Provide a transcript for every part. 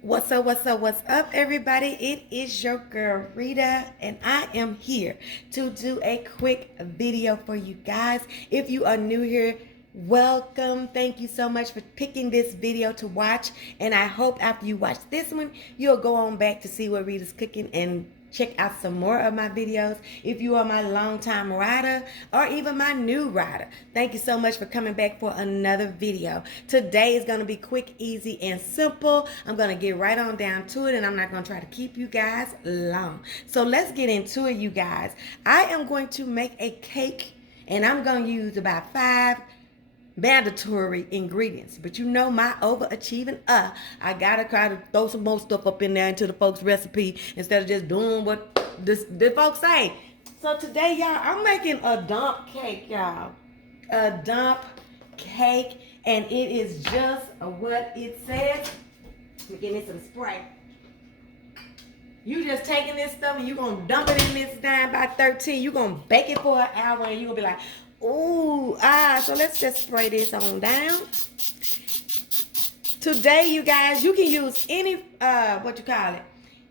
What's up, what's up, what's up, everybody? It is your girl, Rita, and I am here to do a quick video for you guys. If you are new here, welcome. Thank you so much for picking this video to watch, and I hope after you watch this one, you'll go on back to see what Rita's cooking and check out some more of my videos. If you are my longtime rider or even my new rider, thank you so much for coming back for another video. Today is going to be quick, easy, and simple. I'm going to get right on down to it, and I'm not going to try to keep you guys long. So let's get into it, you guys. I am going to make a cake, and I'm going to use about 5 mandatory ingredients, but you know my overachieving I gotta try to throw some more stuff up in there into the folks recipe instead of just doing what the folks say. So today, y'all, I'm making a dump cake, y'all. A dump cake, and it is just what it says. Let me give me some spray. You just taking this stuff and you gonna dump it in this 9 by 13. You gonna bake it for an hour, and you gonna be like, ooh, so let's just spray this on down. Today, you guys, you can use any,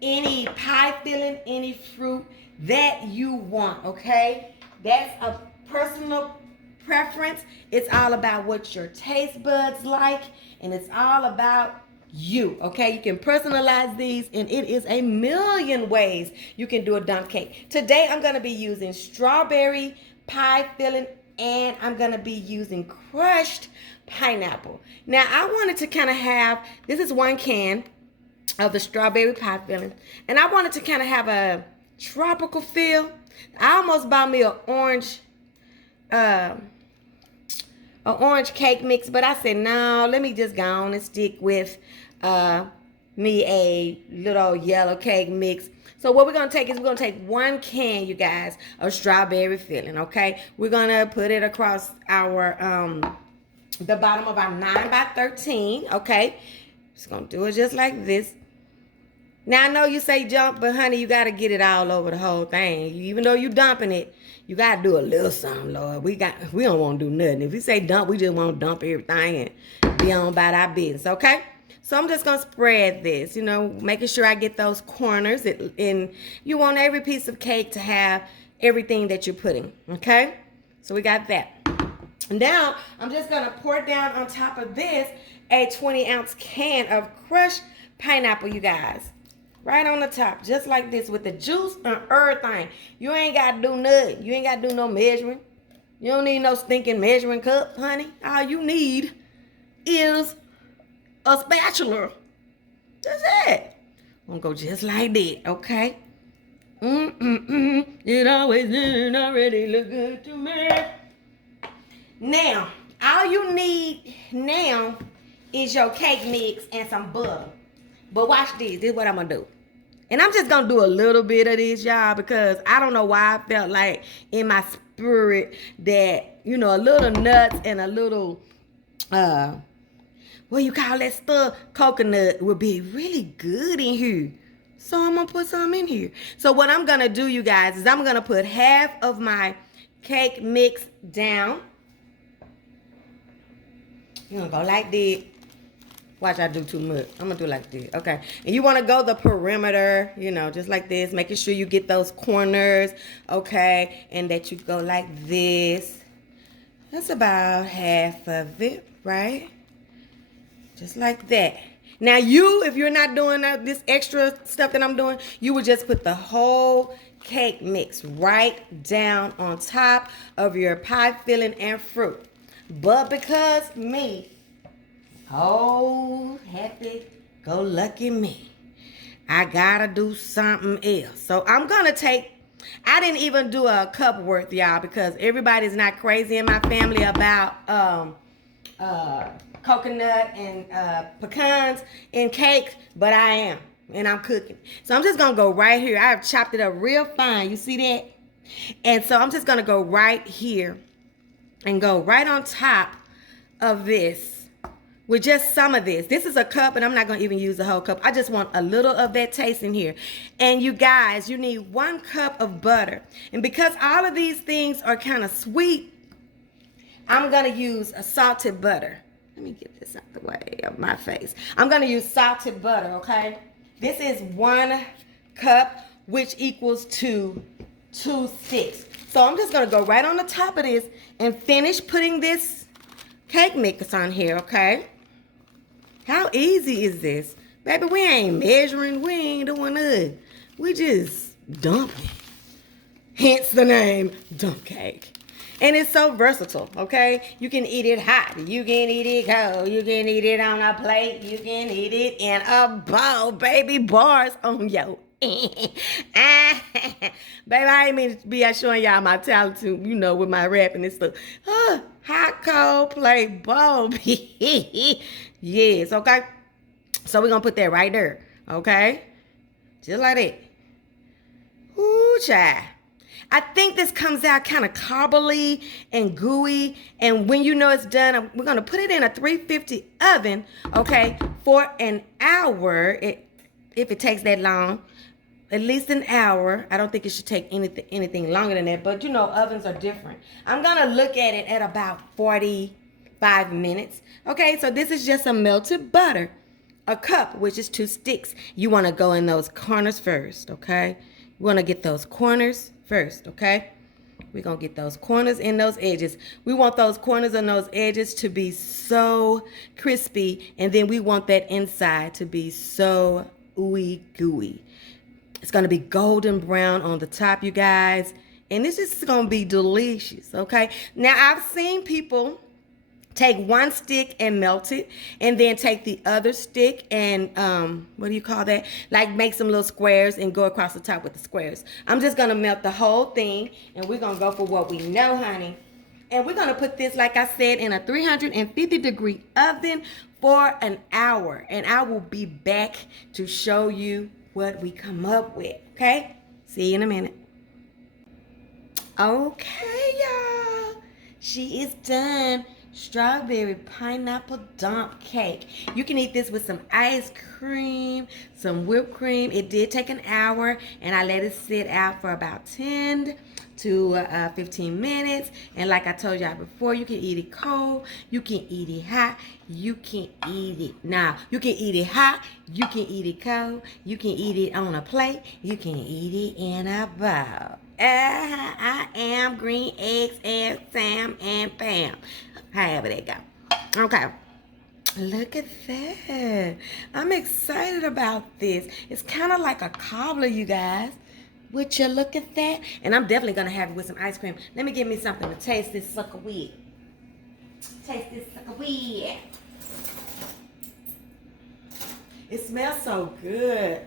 any pie filling, any fruit that you want, okay? That's a personal preference. It's all about what your taste buds like, and it's all about you, okay? You can personalize these, and it is a million ways you can do a dump cake. Today, I'm gonna be using strawberry pie filling, and I'm gonna be using crushed pineapple. Now I wanted to kind of have, this is 1 can of the strawberry pie filling, and I wanted to kind of have a tropical feel. I almost bought me an orange cake mix, but I said no, let me just go on and stick with me a little yellow cake mix. So what we're going to take is we're going to take 1 can, you guys, of strawberry filling, okay? We're going to put it across our, the bottom of our 9 by 13, okay? Just going to do it just like this. Now, I know you say jump, but honey, you got to get it all over the whole thing. Even though you dumping it, you got to do a little something, Lord. We don't want to do nothing. If we say dump, we just want to dump everything and be on about our business, okay? So I'm just going to spread this, you know, making sure I get those corners. And you want every piece of cake to have everything that you're putting, okay? So we got that. Now, I'm just going to pour down on top of this a 20-ounce can of crushed pineapple, you guys. Right on the top, just like this, with the juice and everything. You ain't got to do nothing. You ain't got to do no measuring. You don't need no stinking measuring cup, honey. All you need is a spatula. That's it. I'm gonna go just like that, okay? It always did already look good to me. Now, all you need now is your cake mix and some butter. But watch this. This is what I'm gonna do. And I'm just gonna do a little bit of this, y'all, because I don't know why I felt like in my spirit that, you know, a little nuts and a little what you call that stuff, coconut, would be really good in here. So I'm gonna put some in here. So what I'm gonna do, you guys, is I'm gonna put half of my cake mix down. You're gonna go like that. Watch, I do too much. I'm gonna do like this, okay? And you wanna go the perimeter, you know, just like this, making sure you get those corners, okay? And that you go like this. That's about half of it, right? Just like that. Now if you're not doing this extra stuff that I'm doing, you would just put the whole cake mix right down on top of your pie filling and fruit. But because me, oh, happy go lucky me, I gotta do something else. So I'm gonna take, I didn't even do a cup worth, y'all, because everybody's not crazy in my family about coconut and pecans in cake, but I am, and I'm cooking. So I'm just gonna go right here. I have chopped it up real fine. You see that? And so I'm just gonna go right here and go right on top of this with just some of this. This is a cup, and I'm not gonna even use the whole cup. I just want a little of that taste in here. And you guys, you need 1 cup of butter. And because all of these things are kind of sweet, I'm gonna use a salted butter. Let me get this out the way of my face. I'm going to use salted butter, okay? This is 1 cup, which equals to 2 sticks. So I'm just going to go right on the top of this and finish putting this cake mix on here, okay? How easy is this? Baby, we ain't measuring. We ain't doing nothing. We just dumping. Hence the name dump cake. And it's so versatile, okay? You can eat it hot. You can eat it cold. You can eat it on a plate. You can eat it in a bowl. Baby, bars on yo. Baby, I ain't mean to be showing y'all my talent too, you know, with my rapping and stuff. Hot, cold, plate, bowl. Yes, okay? So we're going to put that right there, okay? Just like that. Ooh, child. I think this comes out kind of cobbly and gooey. And when you know it's done, we're going to put it in a 350 oven, okay, for an hour. If it takes that long, at least an hour. I don't think it should take anything longer than that. But, you know, ovens are different. I'm going to look at it at about 45 minutes. Okay, so this is just some melted butter. A cup, which is 2 sticks. You want to go in those corners first, okay? You want to get those corners first, okay? We're going to get those corners and those edges. We want those corners and those edges to be so crispy, and then we want that inside to be so ooey gooey. It's going to be golden brown on the top, you guys, and this is going to be delicious, okay? Now, I've seen people take 1 stick and melt it, and then take the other stick and, what do you call that? Like make some little squares and go across the top with the squares. I'm just going to melt the whole thing, and we're going to go for what we know, honey. And we're going to put this, like I said, in a 350-degree oven for an hour. And I will be back to show you what we come up with, okay? See you in a minute. Okay, y'all. She is done. Strawberry pineapple dump cake. You can eat this with some ice cream, some whipped cream. It did take an hour, and I let it sit out for about 10 to 15 minutes. And like I told y'all before, you can eat it cold, you can eat it hot, you can eat it now. You can eat it hot, you can eat it cold, you can eat it on a plate, you can eat it in a bowl. I am green eggs and Sam and Pam. However they go. Okay. Look at that. I'm excited about this. It's kind of like a cobbler, you guys. Would you look at that? And I'm definitely going to have it with some ice cream. Let me give me something to taste this sucker with. Taste this sucker with. It smells so good.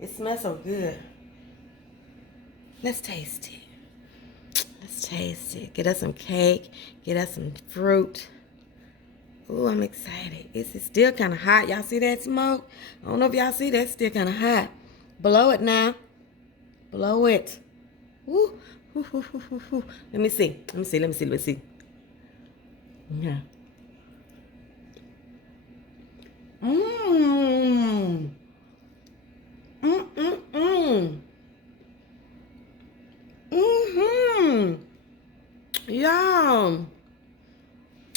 It smells so good. Let's taste it. Let's taste it. Get us some cake. Get us some fruit. Ooh, I'm excited. It's still kind of hot. Y'all see that smoke? I don't know if y'all see that. It's still kind of hot. Blow it now. Blow it. Ooh. Let me see. Let me see. Yeah. Mmm.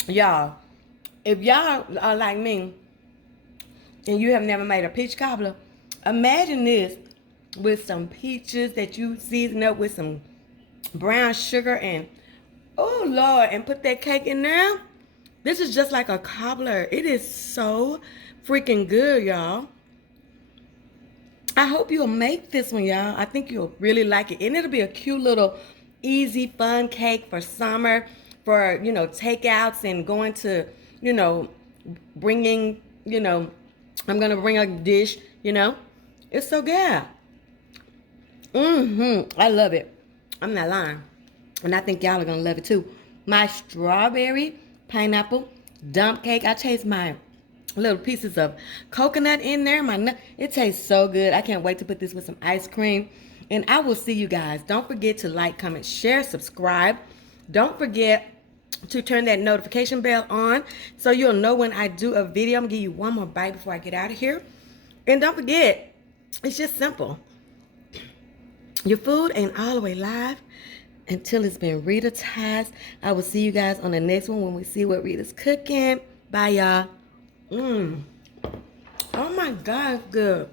Y'all, if y'all are like me and you have never made a peach cobbler, imagine this with some peaches that you season up with some brown sugar and, oh Lord, and put that cake in there. This is just like a cobbler. It is so freaking good, y'all. I hope you'll make this one, y'all. I think you'll really like it. And it'll be a cute little easy, fun cake for summer, for, you know, takeouts and going to, you know, bringing, you know, I'm going to bring a dish, you know. It's so good. I love it. I'm not lying. And I think y'all are going to love it too. My strawberry pineapple dump cake. I taste my little pieces of coconut in there. My nut. It tastes so good. I can't wait to put this with some ice cream. And I will see you guys. Don't forget to like, comment, share, subscribe. Don't forget to turn that notification bell on so you'll know when I do a video. I'm going to give you one more bite before I get out of here. And don't forget, it's just simple. Your food ain't all the way live until it's been Ritatized. I will see you guys on the next one when we see what Rita's cooking. Bye, y'all. Oh my God, good.